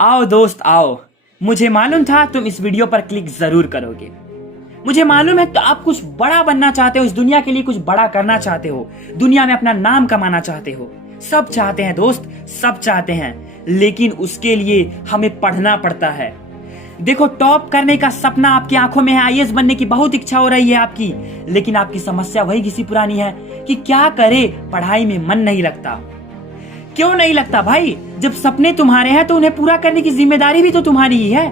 आओ दोस्त आओ। मुझे मालूम था तुम इस वीडियो पर क्लिक जरूर करोगे। मुझे मालूम है तो आप कुछ बड़ा बनना चाहते हो, इस दुनिया के लिए कुछ बड़ा करना चाहते हो, दुनिया में अपना नाम कमाना चाहते हो। सब चाहते हैं दोस्त, सब चाहते हैं, लेकिन उसके लिए हमें पढ़ना पड़ता है। देखो, टॉप करने का सपना आपकी आंखों में है, आईएएस बनने की बहुत इच्छा हो रही है आपकी, लेकिन आपकी समस्या वही घिसी पुरानी है कि क्या करे, पढ़ाई में मन नहीं लगता। क्यों नहीं लगता भाई? जब सपने तुम्हारे हैं तो उन्हें पूरा करने की जिम्मेदारी भी तो तुम्हारी ही है।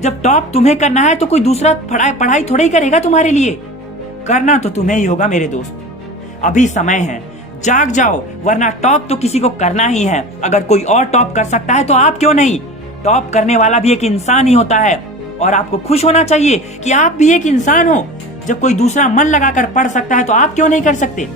जब टॉप तुम्हें करना है तो कोई दूसरा पढ़ाई थोड़ा ही करेगा तुम्हारे लिए। करना तो तुम्हें ही होगा मेरे दोस्त। अभी समय है, जाग जाओ, वरना टॉप तो किसी को करना ही है। अगर कोई और टॉप कर सकता है तो आप क्यों नहीं? टॉप करने वाला भी एक इंसान ही होता है और आपको खुश होना चाहिए कि आप भी एक इंसान हो। जब कोई दूसरा मन लगाकर पढ़ सकता है तो आप क्यों नहीं कर सकते?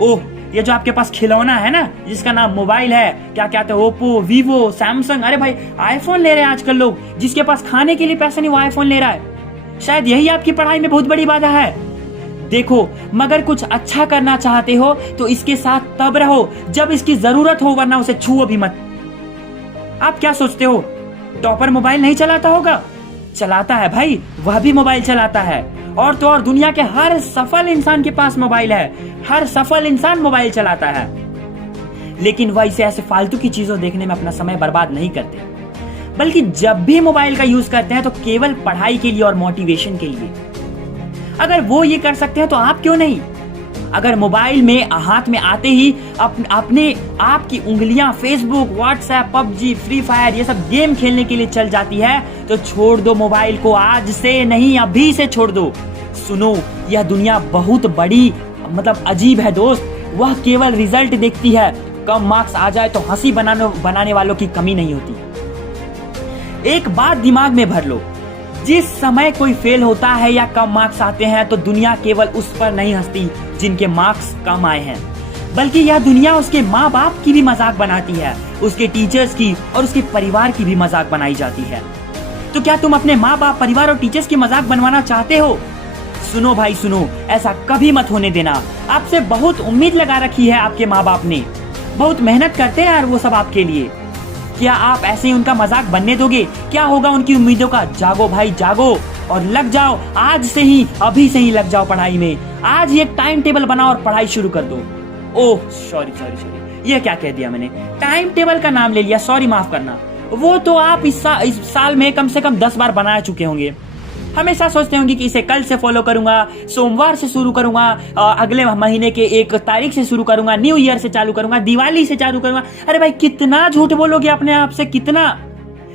ओह, ये जो आपके पास खिलौना है ना, जिसका नाम मोबाइल है, क्या कहते हैं, ओप्पो, वीवो, सैमसंग, अरे भाई आईफोन ले रहे हैं आजकल लोग। जिसके पास खाने के लिए पैसे नहीं वो आईफोन ले रहा है। शायद यही आपकी पढ़ाई में बहुत बड़ी बाधा है। देखो, मगर कुछ अच्छा करना चाहते हो तो इसके साथ तब रहो जब इसकी जरूरत हो, वरना उसे छुओ भी मत। आप क्या सोचते हो टॉपर मोबाइल नहीं चलाता होगा? चलाता है भाई, वह भी मोबाइल चलाता है। और तो और दुनिया के हर सफल इंसान के पास मोबाइल है, हर सफल इंसान मोबाइल चलाता है, लेकिन वह इसे ऐसे फालतू की चीजों देखने में अपना समय बर्बाद नहीं करते, बल्कि जब भी मोबाइल का यूज करते हैं तो केवल पढ़ाई के लिए और मोटिवेशन के लिए। अगर वो ये कर सकते हैं तो आप क्यों नहीं? अगर मोबाइल में हाथ में आते ही अपने आपकी उंगलियां Facebook, WhatsApp, PUBG, free fire ये सब गेम खेलने के लिए चल जाती है तो छोड़ दो मोबाइल को, आज से नहीं अभी से छोड़ दो। सुनो, यह दुनिया बहुत बड़ी अजीब है दोस्त। वह केवल रिजल्ट देखती है। कम मार्क्स आ जाए तो हंसी बनाने वालों की कमी नहीं होती। एक बात दिमाग में भर लो, जिस समय कोई फेल होता है या कम मार्क्स आते हैं तो दुनिया केवल उस पर नहीं हंसती जिनके मार्क्स कम आए हैं, बल्कि यह दुनिया उसके माँ बाप की भी मजाक बनाती है, उसके टीचर्स की और उसके परिवार की भी मजाक बनाई जाती है। तो क्या तुम अपने माँ बाप, परिवार और टीचर्स की मजाक बनवाना चाहते हो? सुनो भाई सुनो, ऐसा कभी मत होने देना। आपसे बहुत उम्मीद लगा रखी है आपके माँ बाप ने, बहुत मेहनत करते हैं यार वो सब आपके लिए। क्या आप ऐसे ही उनका मजाक बनने दोगे? क्या होगा उनकी उम्मीदों का? जागो भाई जागो और लग जाओ, आज से ही, अभी से ही लग जाओ पढ़ाई में। आज ही एक टाइम टेबल बनाओ और पढ़ाई शुरू कर दो। ओह सॉरी, ये क्या कह दिया मैंने? टाइम टेबल का नाम ले लिया, सॉरी माफ करना। वो तो आप इस साल में कम से कम 10 बार बना चुके होंगे। हमेशा सोचते होंगे कि इसे कल से फॉलो करूंगा, सोमवार से शुरू करूंगा, अगले महीने के 1 तारीख से शुरू करूंगा, न्यू ईयर से चालू करूंगा, दिवाली से चालू करूंगा। अरे भाई कितना झूठ बोलोगे अपने आप से, कितना?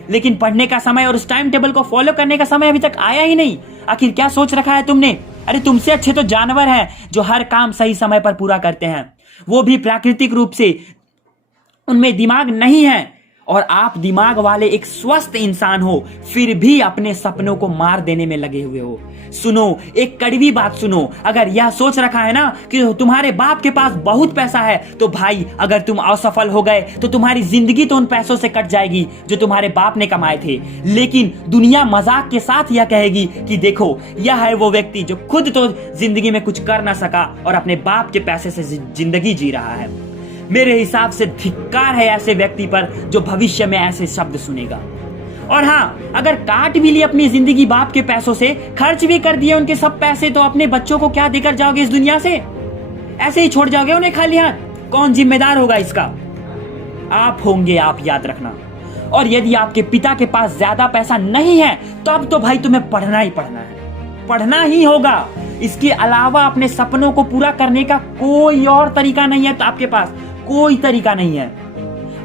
लेकिन पढ़ने का समय और उस टाइम टेबल को फॉलो करने का समय अभी तक आया ही नहीं। आखिर क्या सोच रखा है तुमने? अरे तुमसे अच्छे तो जानवर हैं जो हर काम सही समय पर पूरा करते हैं, वो भी प्राकृतिक रूप से। उनमें दिमाग नहीं है और आप दिमाग वाले एक स्वस्थ इंसान हो, फिर भी अपने सपनों को मार देने में लगे हुए हो। सुनो, एक कड़वी बात सुनो, अगर यह सोच रखा है ना कि तुम्हारे बाप के पास बहुत पैसा है तो भाई अगर तुम असफल हो गए तो तुम्हारी जिंदगी तो उन पैसों से कट जाएगी जो तुम्हारे बाप ने कमाए थे। लेकिन दुनिया मजाक के साथ यह कहेगी कि देखो, यह है वो व्यक्ति जो खुद तो जिंदगी में कुछ कर ना सका और अपने बाप के पैसे से जिंदगी जी रहा है। मेरे हिसाब से धिक्कार है ऐसे व्यक्ति पर जो भविष्य में ऐसे शब्द सुनेगा। और हाँ, अगर काट भी ली अपनी जिंदगी बाप के पैसों से, खर्च भी कर दिए उनके सब पैसे, तो अपने बच्चों को क्या देकर जाओगे इस दुनिया से? ऐसे ही छोड़ जाओगे उन्हें खाली हाथ? कौन जिम्मेदार होगा इसका? आप होंगे, आप याद रखना। और यदि आपके पिता के पास ज्यादा पैसा नहीं है तब तो भाई तुम्हें पढ़ना ही पढ़ना है, पढ़ना ही होगा। इसके अलावा अपने सपनों को पूरा करने का कोई और तरीका नहीं है, तो आपके पास कोई तरीका नहीं है।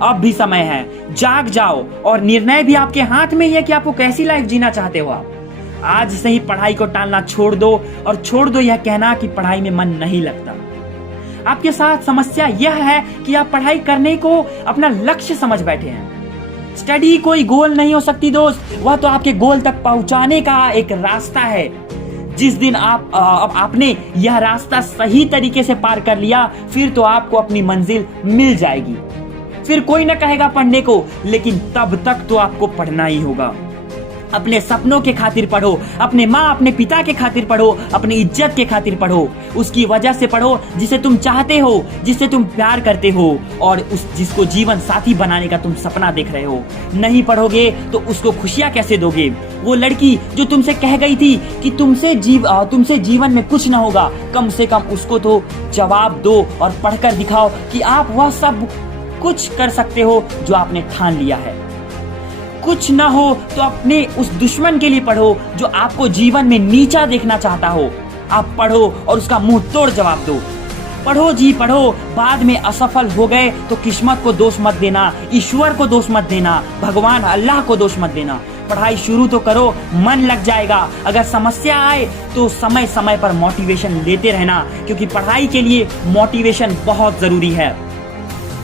अब भी समय है, जाग जाओ और निर्णय भी आपके हाथ में ही है कि आपको कैसी लाइफ जीना चाहते हो आप। आज से ही पढ़ाई को टालना छोड़ दो और छोड़ दो यह कहना कि पढ़ाई में मन नहीं लगता। आपके साथ समस्या यह है कि आप पढ़ाई करने को अपना लक्ष्य समझ बैठे हैं। स्टडी कोई गोल नहीं हो सकती दोस्त, वह तो आपके गोल तक पहुंचाने का एक रास्ता है। जिस दिन आपने यह रास्ता सही तरीके से पार कर लिया, फिर तो आपको अपनी मंजिल मिल जाएगी। फिर कोई ना कहेगा पढ़ने को, लेकिन तब तक तो आपको पढ़ना ही होगा। अपने सपनों के खातिर पढ़ो, अपने माँ अपने पिता के खातिर पढ़ो, अपनी इज्जत के खातिर पढ़ो, उसकी वजह से पढ़ो जिसे तुम चाहते हो, जिससे तुम प्यार करते हो और उस जिसको जीवन साथी बनाने का तुम सपना देख रहे हो। नहीं पढ़ोगे तो उसको खुशियां कैसे दोगे? वो लड़की जो तुमसे कह गई थी कि तुमसे जीवन में कुछ ना होगा, कम से कम उसको तो जवाब दो और पढ़कर दिखाओ कि आप वह सब कुछ कर सकते हो जो आपने ठान लिया है। कुछ ना हो तो अपने उस दुश्मन के लिए पढ़ो जो आपको जीवन में नीचा देखना चाहता हो। आप पढ़ो और उसका मुंह तोड़ जवाब दो। पढ़ो जी पढ़ो, बाद में असफल हो गए तो किस्मत को दोष मत देना, ईश्वर को दोष मत देना, भगवान अल्लाह को दोष मत देना। पढ़ाई शुरू तो करो, मन लग जाएगा। अगर समस्या आए तो समय समय पर मोटिवेशन लेते रहना, क्योंकि पढ़ाई के लिए मोटिवेशन बहुत जरूरी है।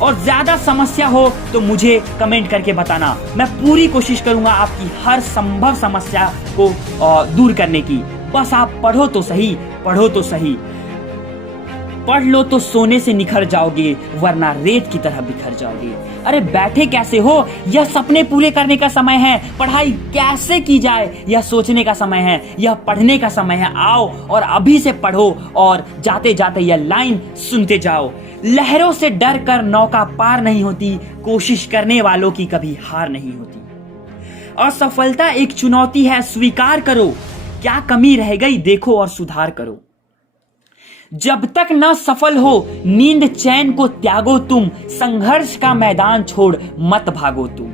और ज्यादा समस्या हो तो मुझे कमेंट करके बताना, मैं पूरी कोशिश करूंगा आपकी हर संभव समस्या को दूर करने की। बस आप पढ़ो तो सही, पढ़ो तो सही। पढ़ लो तो सोने से निखर जाओगे, वरना रेत की तरह बिखर जाओगे। अरे बैठे कैसे हो, यह सपने पूरे करने का समय है। पढ़ाई कैसे की जाए यह सोचने का समय है, यह पढ़ने का समय है। आओ और अभी से पढ़ो और जाते जाते यह लाइन सुनते जाओ। लहरों से डर कर नौका पार नहीं होती, कोशिश करने वालों की कभी हार नहीं होती। असफलता एक चुनौती है, स्वीकार करो। क्या कमी रह गई देखो और सुधार करो। जब तक न सफल हो नींद चैन को त्यागो तुम, संघर्ष का मैदान छोड़ मत भागो तुम।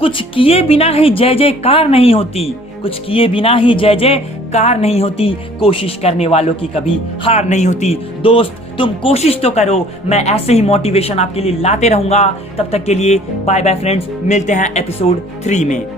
कुछ किए बिना ही जय जयकार नहीं होती, कुछ किए बिना ही जय जयकार नहीं होती, कोशिश करने वालों की कभी हार नहीं होती। दोस्त तुम कोशिश तो करो, मैं ऐसे ही मोटिवेशन आपके लिए लाते रहूंगा। तब तक के लिए बाय बाय फ्रेंड्स, मिलते हैं एपिसोड 3 में।